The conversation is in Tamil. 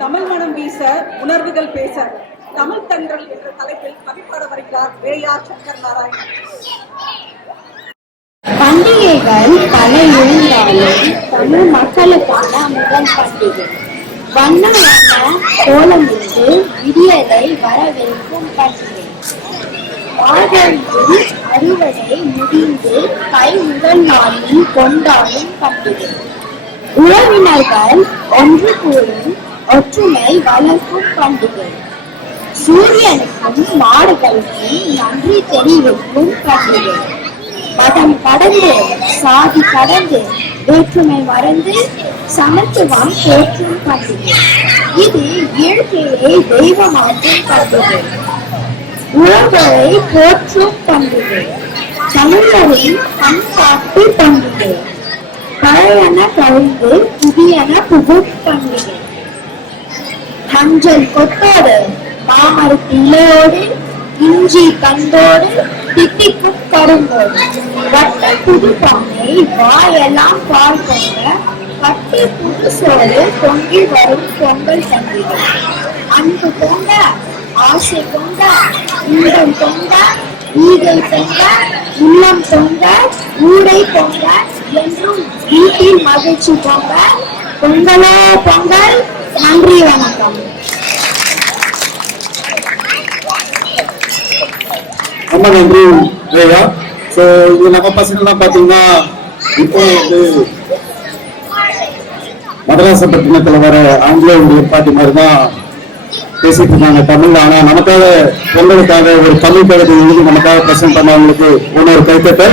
தமிழ் மனம் வீச உணர்வுகள் பேச தமிழ் தன்றல் என்ற தலைப்பில் கவிப்பாட வருகிறார் வேயார் சங்கர் நாராயணன். பண்டிகைகள் பல இருந்தாலும் தமிழ் மக்களுக்கான முதல் பண்டிகை வண்ண வண்ண கோலமிட்டு விடியலை வரவேற்கும் பண்டிகை. ஆதரவில் அறுவடை முடிந்து கை முதல் நாளில் கொண்டாடும் பண்டிகை. உறவினர்கள் ஒன்று கூறும் ஒற்றுமை வளர்க்கும் பண்டிகை. சூரியனுக்கும் மாடுகளுக்கும் நன்றி தெரிவிக்கும் பண்டிகை. மதம் கடந்து சாதி கடந்து வேற்றுமை மறந்து சமத்துவம் போற்றும் பண்டிகை. இது இயற்கையை தெய்வமாக்கும் பண்டிகை. உறவுகளை போற்றும் பண்டிகை. தமிழரின் பண்பாட்டு பண்டிகை. பழையன கழிந்து புதியன புகும் பண்டிகை. மஞ்சள் கொத்தோடு மாமரத்து இலையோடு இஞ்சி கண்டோடு திட்டிக்கும் கரும்போடு வட்ட புது பானை வாயெல்லாம் பால் கொண்ட கட்டி புது சோறு பொங்கி வரும் பொங்கல் பண்டிகை. அன்பு கொண்ட ஆசை கொண்ட இன்பம் கொண்ட ஈகை கொண்ட உள்ளம் கொண்ட ஊரை கொண்ட என்றும் வீட்டில் மகிழ்ச்சி கொண்ட பொங்கலோ பொங்கல். நன்றி, வணக்கம். ரொம்ப நன்றி ரேயா. ஸோ இது நம்ம பசங்கள்லாம் பார்த்தீங்கன்னா இப்போ வந்து மதராசப்பட்டினத்தில் வர ஆங்கிலேய பாட்டி மாதிரி தான் பேசிட்டு இருக்காங்க தமிழ்ல. ஆனா நமக்காக பொங்கலுக்காக ஒரு தமிழ் கவிதை எழுதி நமக்காக பிரசன்ட் பண்ணவங்களுக்கு இன்னொரு கைத்தட்ட